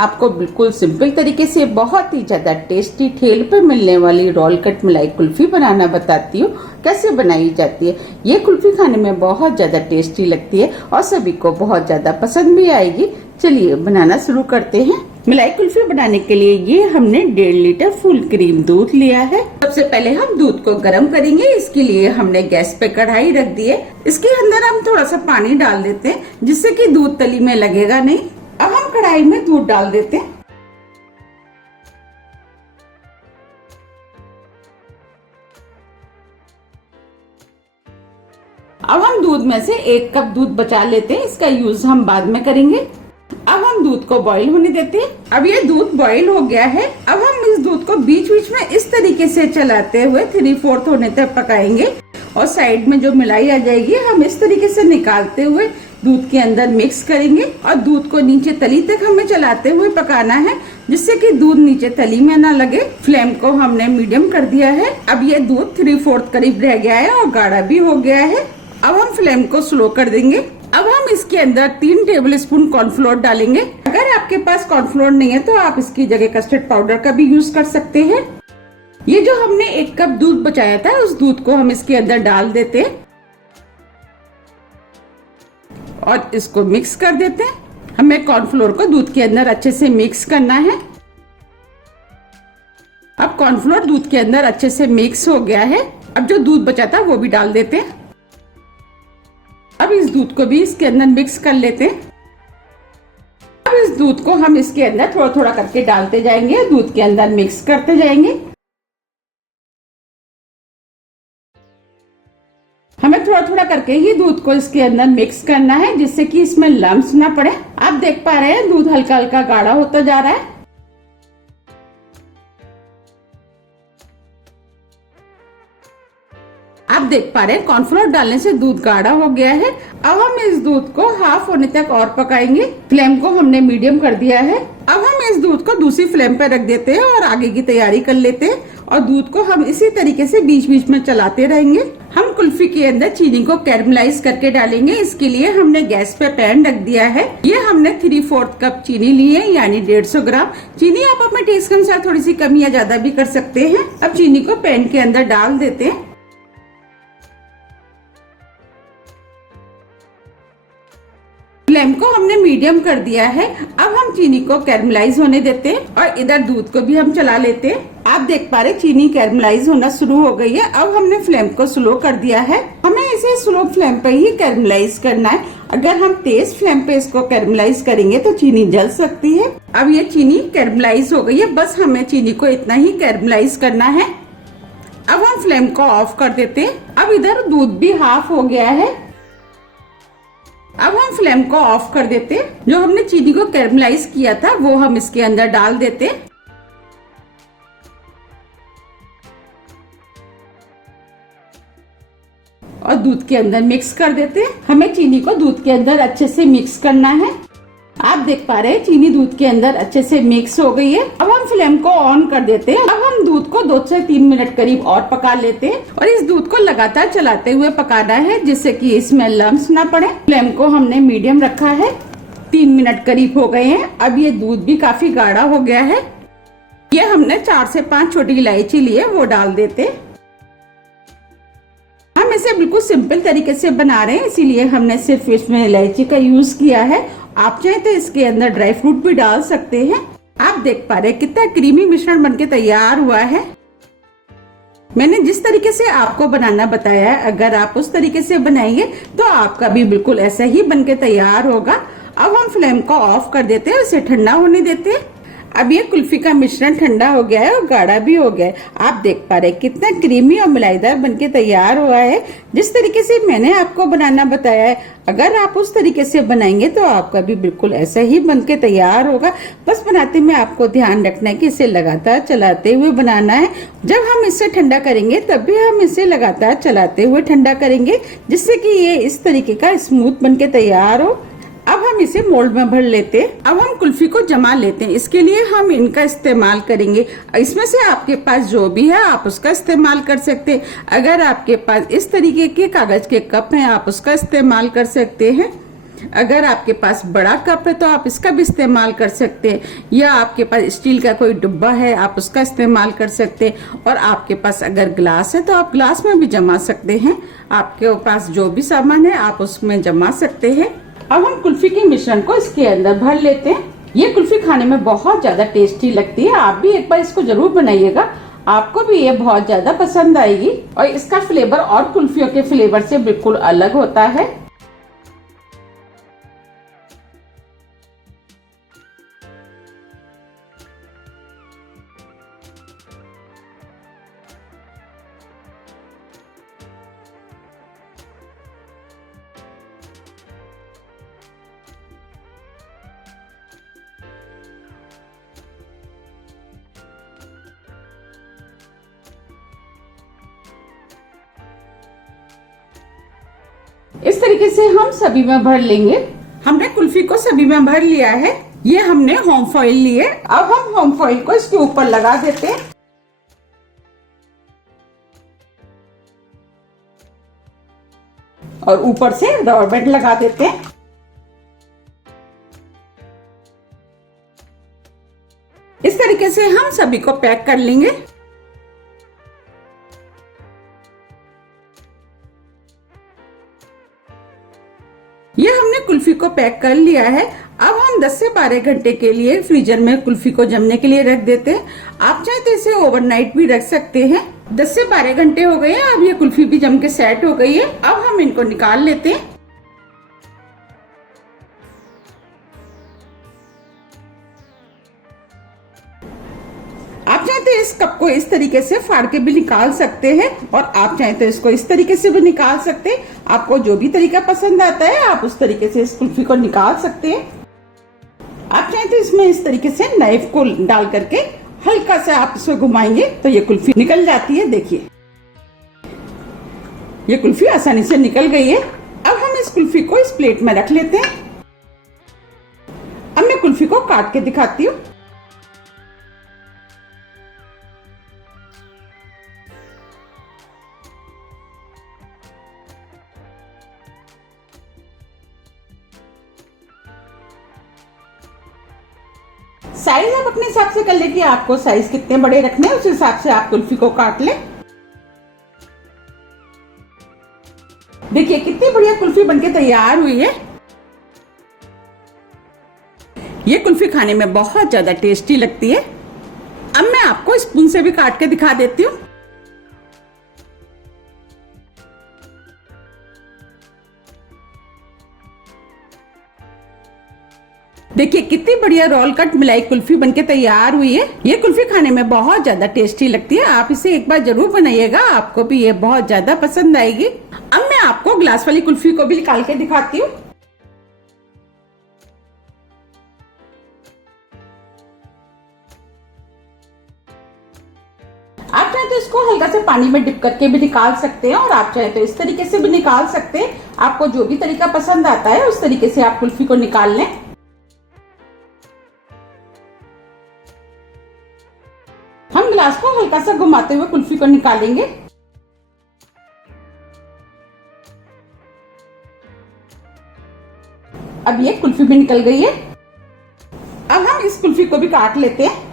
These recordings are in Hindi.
आपको बिल्कुल सिंपल तरीके से बहुत ही ज्यादा टेस्टी ठेले पे मिलने वाली रोल कट मलाई कुल्फी बनाना बताती हूँ कैसे बनाई जाती है। ये कुल्फी खाने में बहुत ज्यादा टेस्टी लगती है और सभी को बहुत ज्यादा पसंद भी आएगी। चलिए बनाना शुरू करते हैं। मलाई कुल्फी बनाने के लिए ये हमने 1.5 लीटर फुल क्रीम दूध लिया है। सबसे पहले हम दूध को गर्म करेंगे। इसके लिए हमने गैस पे कढ़ाई रख दी है। इसके अंदर हम थोड़ा सा पानी डाल देते हैं जिससे कि दूध तली में लगेगा नहीं। अब हम कढ़ाई में दूध डाल देते हैं। अब हम दूध में से 1 कप दूध बचा लेते हैं। इसका यूज हम बाद में करेंगे। अब हम दूध को बॉईल होने देते हैं। अब ये दूध बॉईल हो गया है। अब हम इस दूध को बीच बीच में इस तरीके से चलाते हुए 3/4 होने तक पकाएंगे और साइड में जो मलाई आ जाएगी हम इस तरीके से निकालते हुए दूध के अंदर मिक्स करेंगे और दूध को नीचे तली तक हमें चलाते हुए पकाना है जिससे कि दूध नीचे तली में ना लगे। फ्लेम को हमने मीडियम कर दिया है। अब ये दूध 3/4 करीब रह गया है और गाढ़ा भी हो गया है। अब हम फ्लेम को स्लो कर देंगे। अब हम इसके अंदर 3 टेबलस्पून कॉर्नफ्लोर डालेंगे। अगर आपके पास कॉर्नफ्लोर नहीं है तो आप इसकी जगह कस्टर्ड पाउडर का भी यूज कर सकते हैं। ये जो हमने 1 कप दूध बचाया था उस दूध को हम इसके अंदर डाल देते हैं और इसको मिक्स कर देते हैं। हमें कॉर्नफ्लोर को दूध के अंदर अच्छे से मिक्स करना है। अब कॉर्नफ्लोर दूध के अंदर अच्छे से मिक्स हो गया है। अब जो दूध बचा था वो भी डाल देते हैं। अब इस दूध को भी इसके अंदर मिक्स कर लेते हैं। अब इस दूध को हम इसके अंदर थोड़ा थोड़ा करके डालते जाएंगे, दूध के अंदर मिक्स करते जाएंगे। हमें थोड़ा थोड़ा करके ही दूध को इसके अंदर मिक्स करना है जिससे कि इसमें लम्स ना पड़े। आप देख पा रहे हैं दूध हल्का हल्का गाढ़ा होता जा रहा है। आप देख पा रहे हैं कॉर्नफ्लोर डालने से दूध गाढ़ा हो गया है। अब हम इस दूध को हाफ होने तक और पकाएंगे। फ्लेम को हमने मीडियम कर दिया है। अब हम इस दूध को दूसरी फ्लेम पर रख देते हैं और आगे की तैयारी कर लेते हैं और दूध को हम इसी तरीके से बीच बीच में चलाते रहेंगे। हम कुल्फी के अंदर चीनी को कैरमलाइज करके डालेंगे। इसके लिए हमने गैस पे पैन रख दिया है। ये हमने 3/4 कप चीनी ली है यानी 150 ग्राम चीनी। आप अपने टेस्ट के अनुसार थोड़ी सी कम या ज्यादा भी कर सकते हैं। अब चीनी को पैन के अंदर डाल देते हैं। फ्लेम को हमने मीडियम कर दिया है। अब हम चीनी को कैरमलाइज होने देते हैं और इधर दूध को भी हम चला लेते हैं। आप देख पा रहे चीनी कैरमलाइज होना शुरू हो गई है। अब हमने फ्लेम को स्लो कर दिया है। हमें इसे स्लो फ्लेम पे ही कैरमलाइज करना है। अगर हम तेज फ्लेम पे इसको कैरमलाइज करेंगे तो चीनी जल सकती है। अब ये चीनी कैरमलाइज हो गई है। बस हमें चीनी को इतना ही कैरमलाइज करना है। अब हम फ्लेम को ऑफ कर देते हैं। अब इधर दूध भी हाफ हो गया है। अब हम फ्लेम को ऑफ कर देते हैं। जो हमने चीनी को कैरमलाइज किया था वो हम इसके अंदर डाल देते हैं और दूध के अंदर मिक्स कर देते हैं। हमें चीनी को दूध के अंदर अच्छे से मिक्स करना है। आप देख पा रहे हैं चीनी दूध के अंदर अच्छे से मिक्स हो गई है। अब हम फ्लेम को ऑन कर देते हैं। अब हम दूध को 2 से 3 मिनट करीब और पका लेते हैं और इस दूध को लगातार चलाते हुए पकाना है जिससे कि इसमें लम्स ना पड़े। फ्लेम को हमने मीडियम रखा है। 3 मिनट करीब हो गए हैं। अब ये दूध भी काफी गाढ़ा हो गया है। ये हमने 4 से 5 छोटी इलायची ली है वो डाल देते हैं। हम इसे बिल्कुल सिंपल तरीके से बना रहे हैं इसीलिए हमने सिर्फ इसमें इलायची का यूज किया है। आप चाहे तो इसके अंदर ड्राई फ्रूट भी डाल सकते हैं। आप देख पा रहे हैं कितना क्रीमी मिश्रण बनके तैयार हुआ है। मैंने जिस तरीके से आपको बनाना बताया है अगर आप उस तरीके से बनाएंगे तो आपका भी बिल्कुल ऐसा ही बनके तैयार होगा। अब हम फ्लेम को ऑफ कर देते हैं, इसे ठंडा होने देते हैं। अब ये कुल्फी का मिश्रण ठंडा हो गया है और गाढ़ा भी हो गया है। आप देख पा रहे हैं कितना क्रीमी और मलाईदार बनके तैयार हुआ है। जिस तरीके से मैंने आपको बनाना बताया है अगर आप उस तरीके से बनाएंगे तो आपका भी बिल्कुल ऐसा ही बनके तैयार होगा। बस बनाते में आपको ध्यान रखना है कि इसे लगातार चलाते हुए बनाना है। जब हम इसे ठंडा करेंगे तब भी हम इसे लगातार चलाते हुए ठंडा करेंगे जिससे कि ये इस तरीके का स्मूथ बनके तैयार हो। अब हम इसे मोल्ड में भर लेते हैं। अब हम कुल्फी को जमा लेते हैं। इसके लिए हम इनका इस्तेमाल करेंगे। इसमें से आपके पास जो भी है आप उसका इस्तेमाल कर सकते हैं। अगर आपके पास इस तरीके के कागज के कप हैं आप उसका इस्तेमाल कर सकते हैं। अगर आपके पास बड़ा कप है तो आप इसका भी इस्तेमाल कर सकते हैं, या आपके पास स्टील का कोई डिब्बा है आप उसका इस्तेमाल कर सकते हैं, और आपके पास अगर ग्लास है तो आप ग्लास में भी जमा सकते हैं। आपके पास जो भी सामान है आप उसमें जमा सकते हैं। अब हम कुल्फी के मिश्रण को इसके अंदर भर लेते हैं। ये कुल्फी खाने में बहुत ज्यादा टेस्टी लगती है, आप भी एक बार इसको जरूर बनाइएगा, आपको भी ये बहुत ज्यादा पसंद आएगी। और इसका फ्लेवर और कुल्फियों के फ्लेवर से बिल्कुल अलग होता है। इस तरीके से हम सभी में भर लेंगे। हमने कुल्फी को सभी में भर लिया है। ये हमने होम फॉइल लिए। अब हम होम फॉइल को इसके ऊपर लगा देते हैं और ऊपर से रबर बैंड लगा देते हैं। इस तरीके से हम सभी को पैक कर लेंगे। ये हमने कुल्फी को पैक कर लिया है। अब हम 10 से 12 घंटे के लिए फ्रीजर में कुल्फी को जमने के लिए रख देते हैं। आप चाहे तो इसे ओवरनाइट भी रख सकते हैं। 10 से 12 घंटे हो गए हैं। अब ये कुल्फी भी जम के सेट हो गई है। अब हम इनको निकाल लेते हैं। आप चाहे तो इस कप को इस तरीके से फाड़ के भी निकाल सकते हैं, और आप चाहे तो इसको इस तरीके से भी निकाल सकते हैं। आपको जो भी तरीका पसंद आता है आप उस तरीके से इस कुल्फी को निकाल सकते हैं। आप चाहे तो इसमें इस तरीके से नाइफ को डाल करके हल्का सा आप इसको घुमाएंगे तो ये कुल्फी निकल जाती है। देखिए ये कुल्फी आसानी से निकल गई है। अब हम इस कुल्फी को इस प्लेट में रख लेते हैं। अब मैं कुल्फी को काट के दिखाती हूँ। साइज आप अपने हिसाब से कर ले कि आपको साइज कितने बड़े रखने हैं, उस हिसाब से आप कुल्फी को काट लें। देखिए कितनी बढ़िया कुल्फी बनके तैयार हुई है। ये कुल्फी खाने में बहुत ज्यादा टेस्टी लगती है। अब मैं आपको स्पून से भी काट के दिखा देती हूँ। देखिए कितनी बढ़िया रोल कट मलाई कुल्फी बनके तैयार हुई है। ये कुल्फी खाने में बहुत ज्यादा टेस्टी लगती है। आप इसे एक बार जरूर बनाइएगा, आपको भी ये बहुत ज्यादा पसंद आएगी। अब मैं आपको ग्लास वाली कुल्फी को भी निकाल के दिखाती हूँ। आप चाहे तो इसको हल्का से पानी में डिप करके भी निकाल सकते हैं, और आप चाहे तो इस तरीके से भी निकाल सकते हैं। आपको जो भी तरीका पसंद आता है उस तरीके से आप कुल्फी को निकाल लें। हम ग्लास को हल्का सा घुमाते हुए कुल्फी को निकालेंगे। अब ये कुल्फी भी निकल गई है। अब हम इस कुल्फी को भी काट लेते हैं।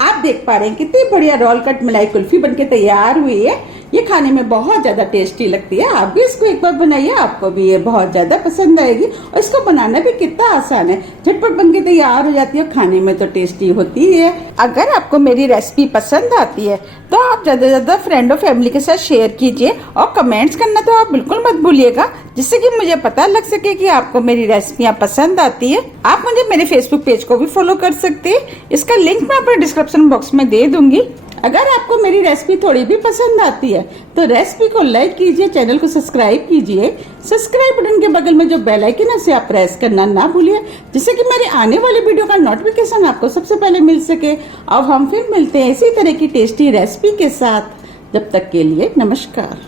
आप देख पा रहे हैं कितनी बढ़िया रोल कट मलाई कुल्फी बनके तैयार हुई है। ये खाने में बहुत ज्यादा टेस्टी लगती है। आप भी इसको एक बार बनाइए, आपको भी ये बहुत ज्यादा पसंद आएगी। और इसको बनाना भी कितना आसान है, झटपट बनके तैयार हो जाती है, खाने में तो टेस्टी होती है। अगर आपको मेरी रेसिपी पसंद आती है तो आप ज्यादा से ज्यादा फ्रेंड और फैमिली के साथ शेयर कीजिए, और कमेंट्स करना तो आप बिल्कुल मत भूलिएगा, जिससे कि मुझे पता लग सके कि आपको मेरी रेसिपियाँ पसंद आती है। आप मुझे मेरे फेसबुक पेज को भी फॉलो कर सकते हैं, इसका लिंक मैं अपने डिस्क्रिप्शन बॉक्स में दे दूंगी। अगर आपको मेरी रेसिपी थोड़ी भी पसंद आती है तो रेसिपी को लाइक कीजिए, चैनल को सब्सक्राइब कीजिए। सब्सक्राइब बटन के बगल में जो बेल आइकन है उसे आप प्रेस करना ना भूलिए, जिससे कि मेरे आने वाले वीडियो का नोटिफिकेशन आपको सबसे पहले मिल सके। अब हम फिर मिलते हैं इसी तरह की टेस्टी रेसिपी के साथ। जब तक के लिए नमस्कार।